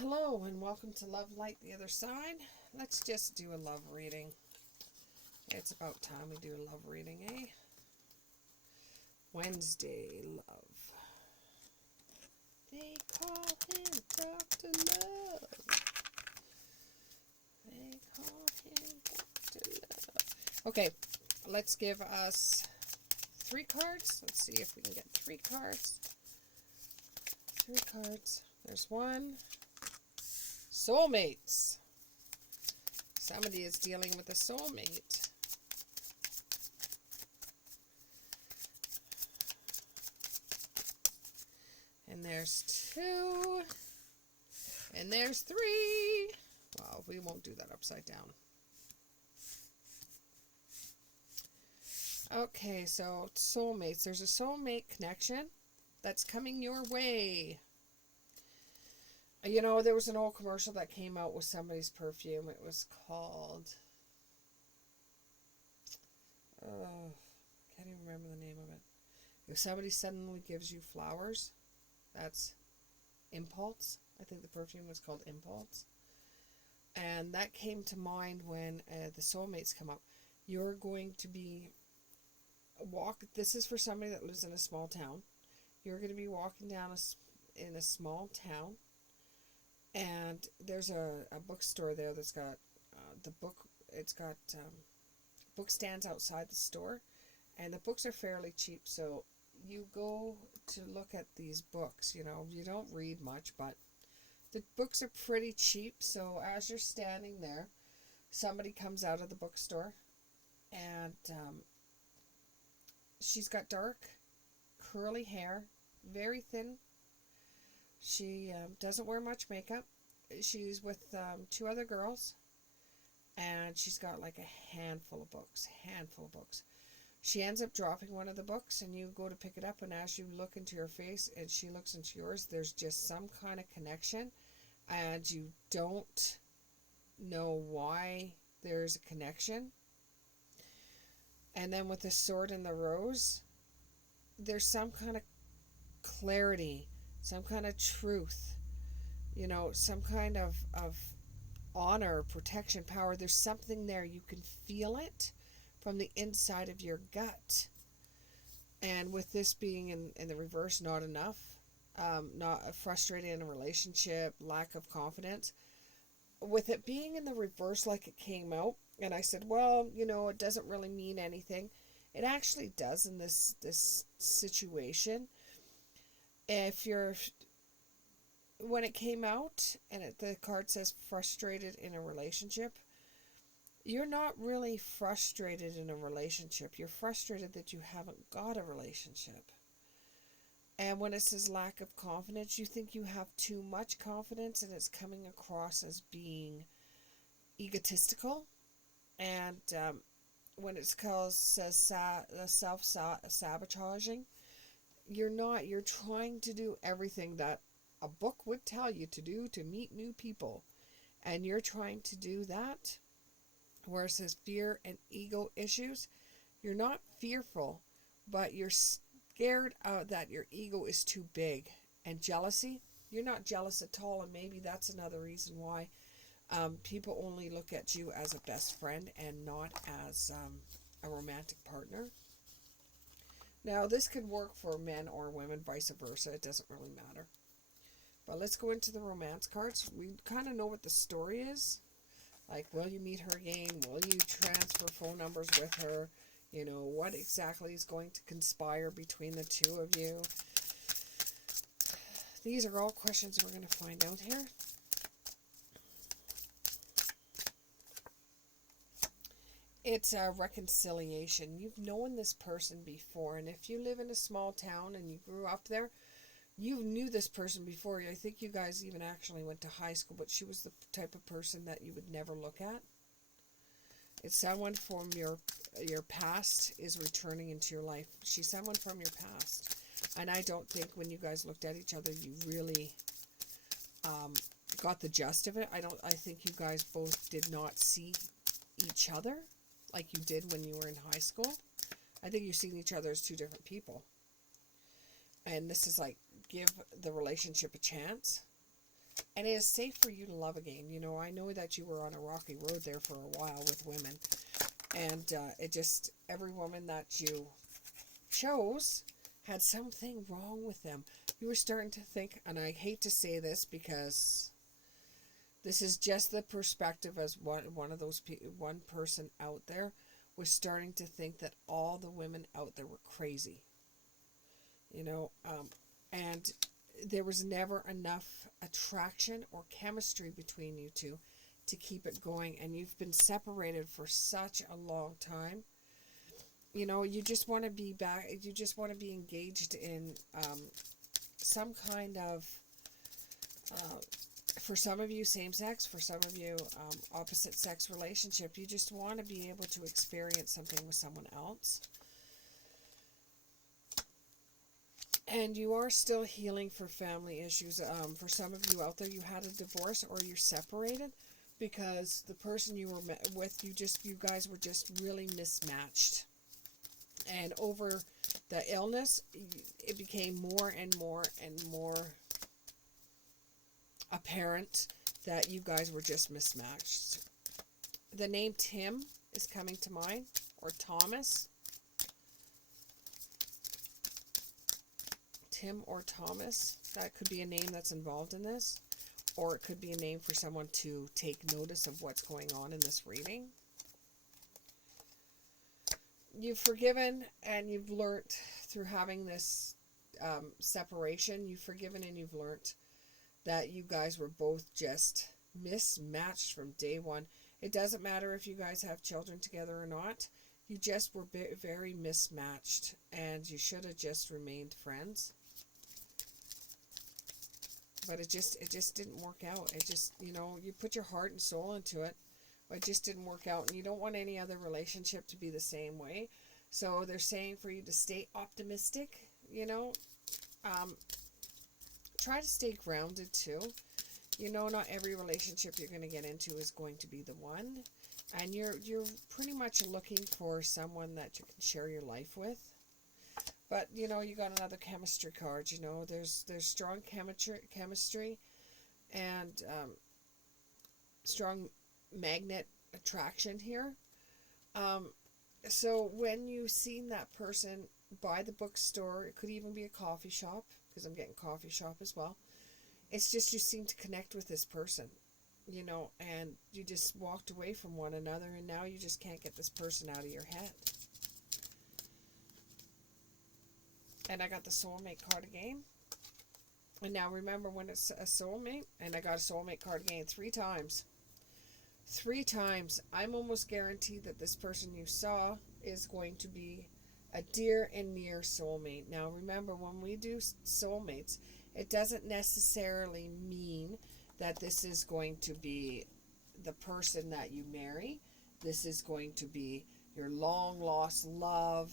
Hello and welcome to Love Light the Other Side. Let's just do a love reading. It's about time we do a love reading, eh? Wednesday love. They call him Dr. Love. They call him Dr. Love. Okay, let's give us 3 cards. Let's see if we can get 3 cards. 3 cards. There's one. Soulmates. Somebody is dealing with a soulmate. And there's 2. And there's 3. Well, we won't do that upside down. Okay, so soulmates. There's a soulmate connection that's coming your way. You know, there was an old commercial that came out with somebody's perfume. It was called... can't even remember the name of it. If somebody suddenly gives you flowers, that's Impulse. I think the perfume was called Impulse. And that came to mind when the soulmates come up. You're going to be... This is for somebody that lives in a small town. You're going to be walking down in a small town. And there's a bookstore there that's got book stands outside the store, and the books are fairly cheap. So you go to look at these books. You know, you don't read much, but the books are pretty cheap. So as you're standing there, somebody comes out of the bookstore, and she's got dark, curly hair, very thin. She doesn't wear much makeup. She's with 2 other girls, and she's got like a handful of books. She ends up dropping one of the books, and you go to pick it up, and as you look into her face and she looks into yours, there's just some kind of connection, and you don't know why there's a connection. And then with the sword and the rose, there's some kind of clarity, some kind of truth, you know, some kind of honor, protection, power. There's something there. You can feel it from the inside of your gut. And with this being in the reverse, not enough, not frustrated in a relationship, lack of confidence. With it being in the reverse like it came out, and I said, well, you know, it doesn't really mean anything. It actually does in this situation. When it came out and the card says frustrated in a relationship, you're not really frustrated in a relationship. You're frustrated that you haven't got a relationship. And when it says lack of confidence, you think you have too much confidence, and it's coming across as being egotistical. And when it says self-sabotaging, you're not. You're trying to do everything that a book would tell you to do to meet new people. And you're trying to do that. Where it says fear and ego issues, you're not fearful, but you're scared that your ego is too big. And jealousy, you're not jealous at all, and maybe that's another reason why people only look at you as a best friend and not as a romantic partner. Now, this could work for men or women, vice versa. It doesn't really matter. But let's go into the romance cards. We kind of know what the story is. Like, will you meet her again? Will you transfer phone numbers with her? You know, what exactly is going to conspire between the 2 of you? These are all questions we're going to find out here. It's a reconciliation. You've known this person before, and if you live in a small town and you grew up there, you knew this person before. I think you guys even actually went to high school, but she was the type of person that you would never look at. It's someone from your past is returning into your life. She's someone from your past. And I don't think when you guys looked at each other, you really got the gist of it. I think you guys both did not see each other like you did when you were in high school. I think you've seen each other as 2 different people. And this is like, give the relationship a chance. And it is safe for you to love again. You know, I know that you were on a rocky road there for a while with women. And it just, every woman that you chose had something wrong with them. You were starting to think, and I hate to say this because this is just the perspective as one of those one person out there was starting to think that all the women out there were crazy. You know, and there was never enough attraction or chemistry between you two to keep it going, and you've been separated for such a long time. You know, you just want to be back, you just want to be engaged in some kind of for some of you same sex, for some of you opposite sex relationship. You just want to be able to experience something with someone else. And you are still healing for family issues. For some of you out there, you had a divorce or you're separated because the person you were with, you guys were just really mismatched. And over the illness, it became more and more and more apparent that you guys were just mismatched. The name Tim is coming to mind, or Thomas. Tim or Thomas, that could be a name that's involved in this, or it could be a name for someone to take notice of what's going on in this reading. You've forgiven and you've learned through having this separation, you've forgiven and you've learned that you guys were both just mismatched from day one. It doesn't matter if you guys have children together or not. You just were very mismatched, and you should have just remained friends. But it just didn't work out. It just, you know, you put your heart and soul into it, but it just didn't work out. And you don't want any other relationship to be the same way. So they're saying for you to stay optimistic, you know. Try to stay grounded too. You know, not every relationship you're going to get into is going to be the one. And you're pretty much looking for someone that you can share your life with. But, you know, you got another chemistry card. You know, there's strong chemistry and strong magnet attraction here. So when you seen that person by the bookstore, it could even be a coffee shop, because I'm getting coffee shop as well. It's just you seem to connect with this person, you know, and you just walked away from one another, and now you just can't get this person out of your head. And I got the soulmate card again. And now remember, when it's a soulmate, and I got a soulmate card again 3 times. 3 times. I'm almost guaranteed that this person you saw is going to be a dear and near soulmate. Now remember, when we do soulmates, it doesn't necessarily mean that this is going to be the person that you marry. This is going to be your long lost love.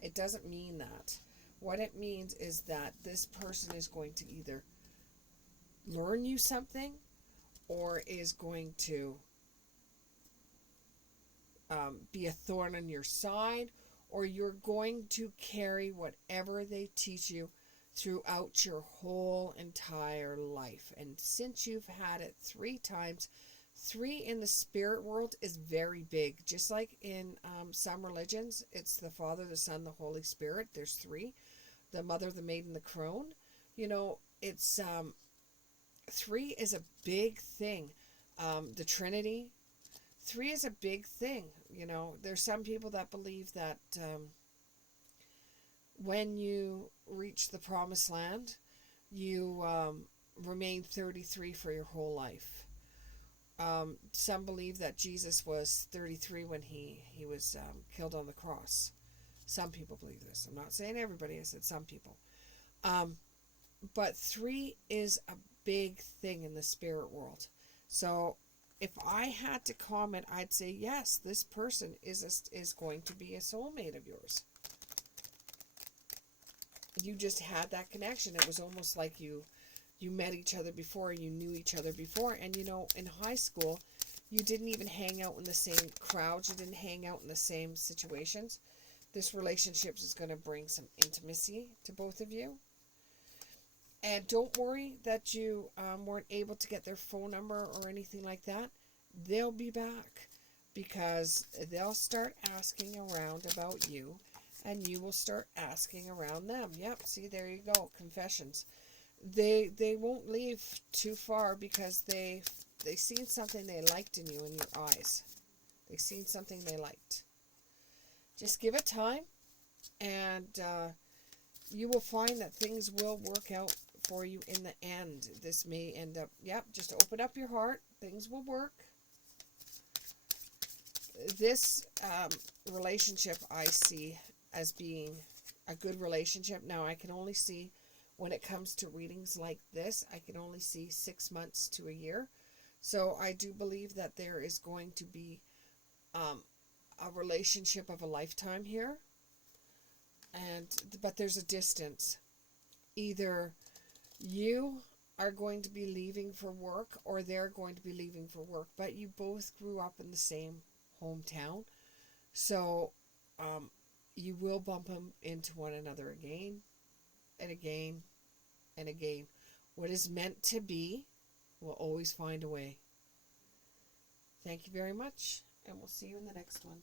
It doesn't mean that. What it means is that this person is going to either learn you something or is going to be a thorn on your side, or you're going to carry whatever they teach you throughout your whole entire life. And since you've had it 3 times, 3 in the spirit world is very big. Just like in some religions, it's the Father, the Son, the Holy Spirit. There's 3. The Mother, the Maiden, the Crone. You know, it's 3 is a big thing. The Trinity. 3 is a big thing. You know, there's some people that believe that when you reach the promised land, you remain 33 for your whole life. Some believe that Jesus was 33 when he was killed on the cross. Some people believe this. I'm not saying everybody. I said some people. But 3 is a big thing in the spirit world. So if I had to comment, I'd say yes, this person is going to be a soulmate of yours. You just had that connection. It was almost like you met each other before, you knew each other before. And, you know, in high school, you didn't even hang out in the same crowds. You didn't hang out in the same situations. This relationship is going to bring some intimacy to both of you. And don't worry that you weren't able to get their phone number or anything like that. They'll be back because they'll start asking around about you and you will start asking around them. Yep, see, there you go. Confessions. They won't leave too far because they seen something they liked in you in your eyes. They seen something they liked. Just give it time, and you will find that things will work out for you in the end. This may end up, yep, just open up your heart. Things will work. This relationship I see as being a good relationship. Now, I can only see when it comes to readings like this, I can only see 6 months to a year. So I do believe that there is going to be a relationship of a lifetime here. But there's a distance. Either you are going to be leaving for work or they're going to be leaving for work, but you both grew up in the same hometown. So you will bump them into one another again and again and again. What is meant to be will always find a way. Thank you very much, and we'll see you in the next one.